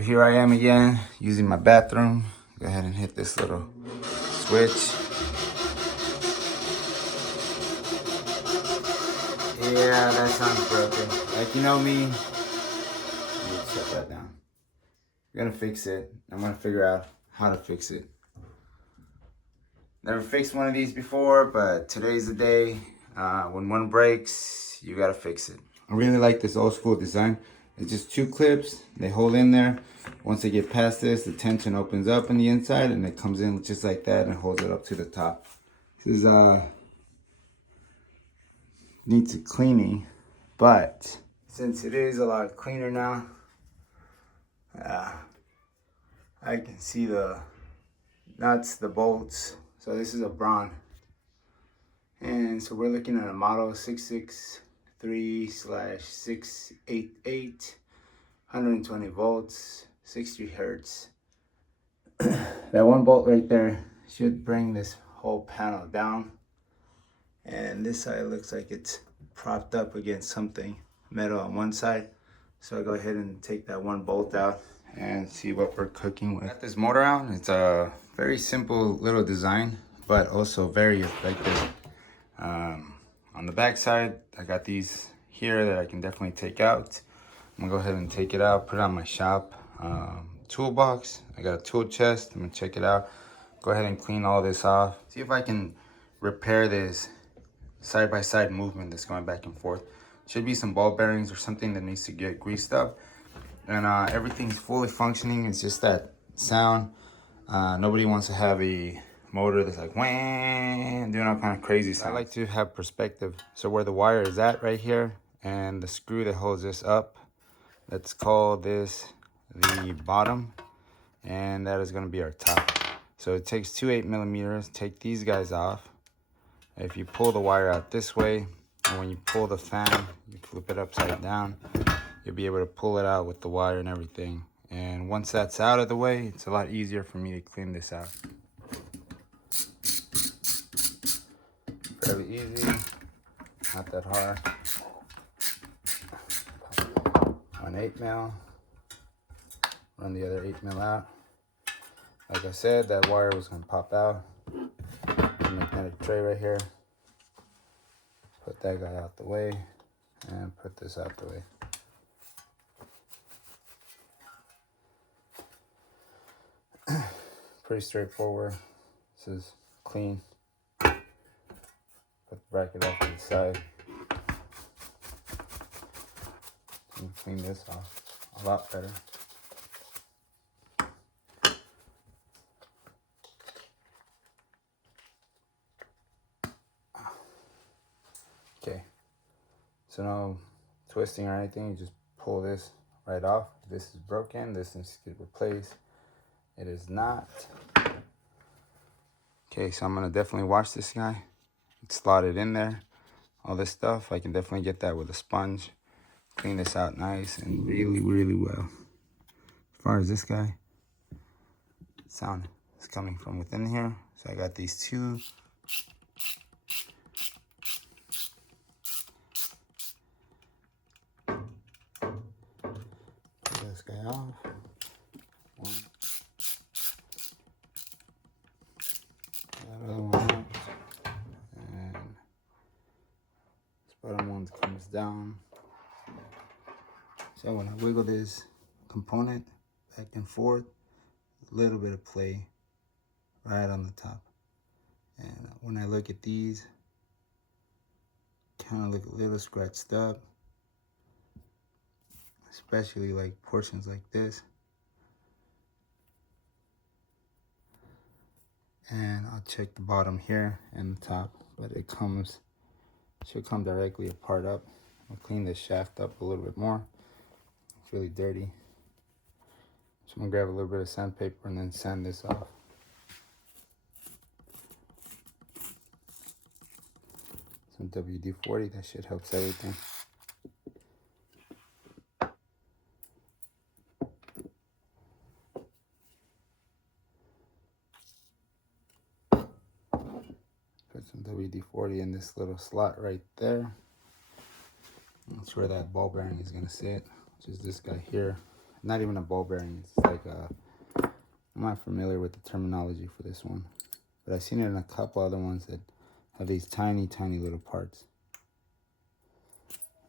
Here I am again using my bathroom. Go ahead and hit this little switch. Yeah, that sounds broken. Like, you know me. Let me shut that down. I'm gonna fix it. I'm gonna figure out how to fix it. Never fixed one of these before, but today's the day. When one breaks, you gotta fix it. I really like this old school design. It's just two clips, they hold in there. Once they get past this, the tension opens up on the inside and it comes in just like that and holds it up to the top. This is needs a cleaning, but since it is a lot cleaner now, I can see the nuts, the bolts. So this is a Broan. And so we're looking at a model 663/688, 120 volts, 60 hertz. That one bolt right there should bring this whole panel down. And this side looks like it's propped up against something metal on one side. So I'll go ahead and take that one bolt out and see what we're cooking with. Got this motor out. It's a very simple little design, but also very effective. On the back side, I got these here that I can definitely take out. I'm gonna go ahead and take it out, put it on my shop toolbox. I got a tool chest. I'm gonna check it out. Go ahead and clean all this off. See if I can repair this side-by-side movement that's going back and forth. Should be some ball bearings or something that needs to get greased up. And everything's fully functioning. It's just that sound. Nobody wants to have a motor that's like whang, doing all kind of crazy sounds. I like to have perspective. So where the wire is at right here, and the screw that holds this up, let's call this the bottom, and that is going to be our top. So it takes two 8mm. Take these guys off. If you pull the wire out this way, and when you pull the fan, you flip it upside down, you'll be able to pull it out with the wire and everything. And once that's out of the way, it's a lot easier for me to clean this out. Fairly easy, not that hard. 1 8mm, run the other 8mm out. Like I said, that wire was gonna pop out. Magnetic tray right here. Put that guy out the way and put this out the way. Pretty straightforward. This is clean. Put the bracket off to the side. And clean this off a lot better. Okay, so no twisting or anything, you just pull this right off. This is broken, this needs to get replaced. It is not. Okay, so I'm gonna definitely wash this guy. It's slotted in there. All this stuff, I can definitely get that with a sponge. Clean this out nice and really, really well. As far as this guy, sound is coming from within here. So I got these two. Pull this guy off. One. That other one out. And this bottom one comes down. So when I wiggle this component back and forth, a little bit of play right on the top. And when I look at these, kind of look a little scratched up, especially like portions like this. And I'll check the bottom here and the top, but it should come directly apart up. I'll clean this shaft up a little bit more. It's really dirty. So I'm gonna grab a little bit of sandpaper and then sand this off. Some WD-40, that shit helps everything. Put some WD-40 in this little slot right there. That's where that ball bearing is gonna sit, which is this guy here. not even a ball bearing. It's like I'm not familiar with the terminology for this one, but I've seen it in a couple other ones that have these tiny little parts.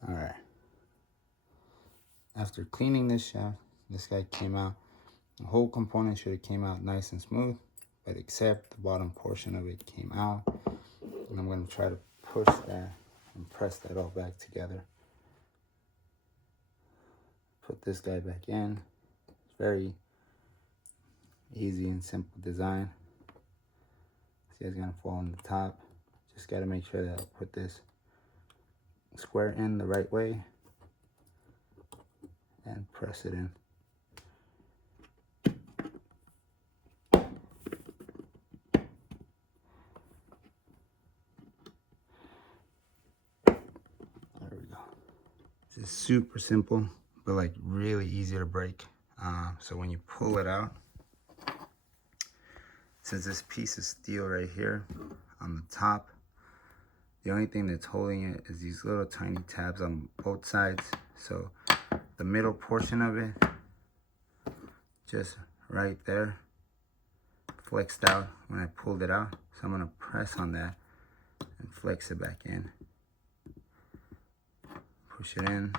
All right. After cleaning this shaft, this guy came out. The whole component should have came out nice and smooth, but except the bottom portion of it came out. And I'm going to try to push that and press that all back together. Put this guy back in. It's very easy and simple design. See, it's going to fall on the top. Just got to make sure that I put this square in the right way and press it in. There we go. This is super simple, but like really easy to break. So when you pull it out, since this piece is steel right here on the top, the only thing that's holding it is these little tiny tabs on both sides. So the middle portion of it, just right there, flexed out when I pulled it out. So I'm gonna press on that and flex it back in. Push it in,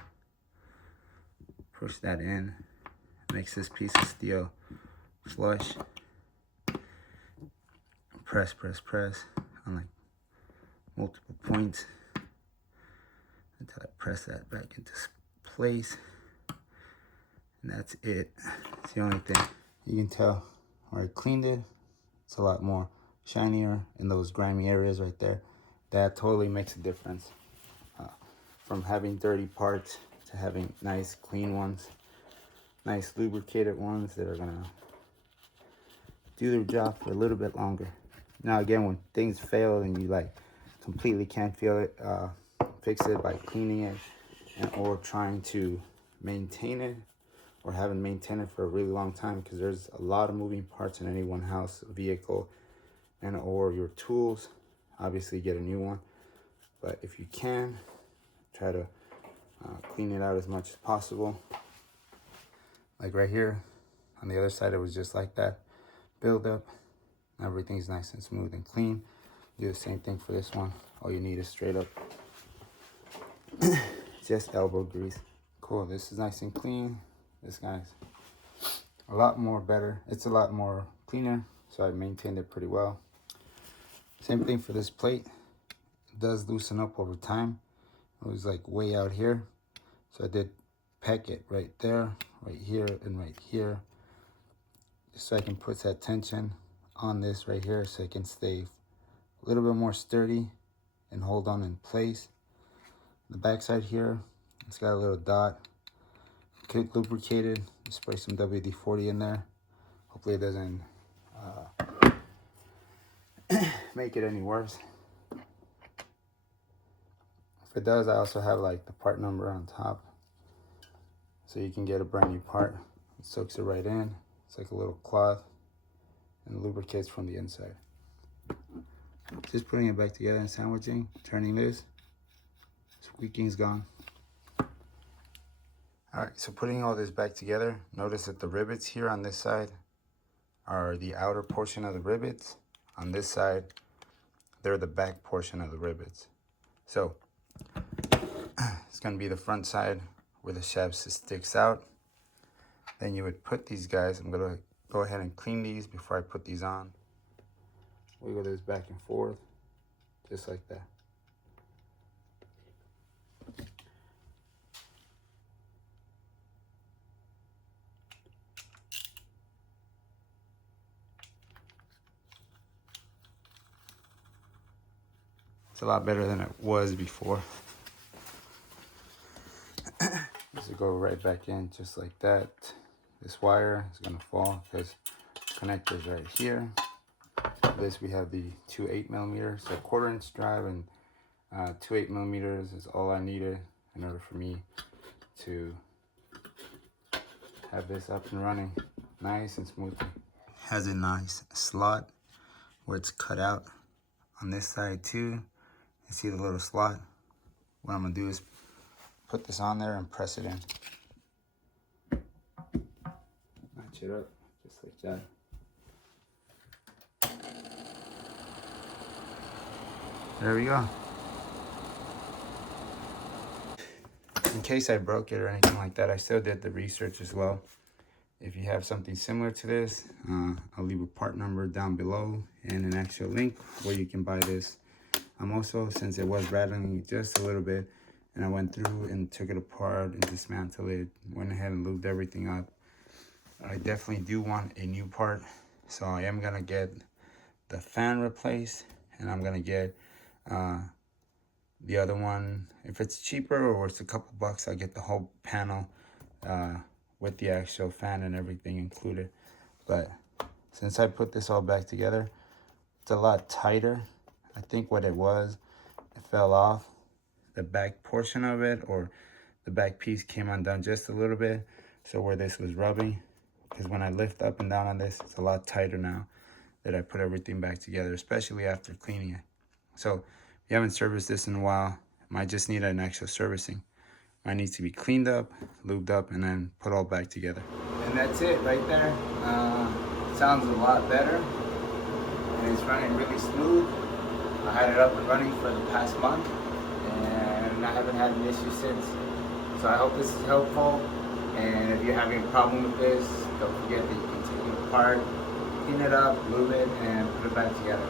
push that in, makes this piece of steel flush. Press on like multiple points until I press that back into place. And that's it. It's the only thing. You can tell where I cleaned it, it's a lot more shinier in those grimy areas right there. That totally makes a difference. From having dirty parts to having nice clean ones, nice lubricated ones that are gonna do their job for a little bit longer. Now again, when things fail and you like completely can't feel it, fix it by cleaning it or trying to maintain it, or haven't maintained it for a really long time, because there's a lot of moving parts in any one house, vehicle, and or your tools. Obviously get a new one, but if you can, try to clean it out as much as possible. Like right here on the other side, it was just like that build up. Everything's nice and smooth and clean. Do the same thing for this one. All you need is straight up just elbow grease. Cool, this is nice and clean. This guy's a lot more better. It's a lot more cleaner, so I maintained it pretty well. Same thing for this plate. It does loosen up over time. It was like way out here, so I did peck it right there, right here, and right here, just so I can put that tension on this right here, so it can stay a little bit more sturdy and hold on in place. The back side here, it's got a little dot. Good lubricated. Spray some WD-40 in there. Hopefully it doesn't make it any worse. If it does, I also have like the part number on top, so you can get a brand new part. It soaks it right in. It's like a little cloth and lubricates from the inside. Just putting it back together and sandwiching, turning this, squeaking's gone. All right, so putting all this back together, notice that the rivets here on this side are the outer portion of the rivets. On this side, they're the back portion of the rivets. So it's gonna be the front side where the shaft sticks out. Then you would put these guys, I'm gonna go ahead and clean these before I put these on. Wiggle this back and forth, just like that. It's a lot better than it was before. This will go right back in just like that. This wire is gonna fall because connector's right here. This, we have the two 8mm, so 1/4 inch drive, and 2 8mm is all I needed in order for me to have this up and running nice and smoothly. Has a nice slot where it's cut out on this side too. You see the little slot? What I'm gonna do is put this on there and press it in. cinch it up just like that. There we go. In case I broke it or anything like that, I still did the research as well. If you have something similar to this, I'll leave a part number down below and an actual link where you can buy this. I'm also, since it was rattling just a little bit, and I went through and took it apart and dismantled it, went ahead and lubed everything up. I definitely do want a new part, so I am gonna get the fan replaced, and I'm gonna get the other one. If it's cheaper or it's a couple bucks, I'll get the whole panel with the actual fan and everything included. But since I put this all back together, it's a lot tighter. I think what it was, it fell off. The back portion of it, or the back piece, came undone just a little bit. So where this was rubbing, because when I lift up and down on this, it's a lot tighter now that I put everything back together, especially after cleaning it. So if you haven't serviced this in a while, it might just need an actual servicing. Might need to be cleaned up, lubed up, and then put all back together. And that's it right there. Sounds a lot better, and it's running really smooth. I had it up and running for the past month, and I haven't had an issue since. So I hope this is helpful, and if you're having a problem with this, don't forget that you can take it apart, clean it up, lube it, and put it back together.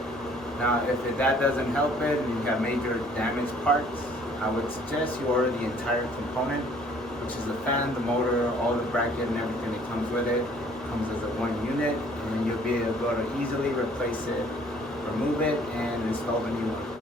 Now, if that doesn't help it, and you have major damaged parts, I would suggest you order the entire component, which is the fan, the motor, all the bracket and everything that comes with it. It comes as a one unit, and you'll be able to easily replace it, remove it, and install the new one.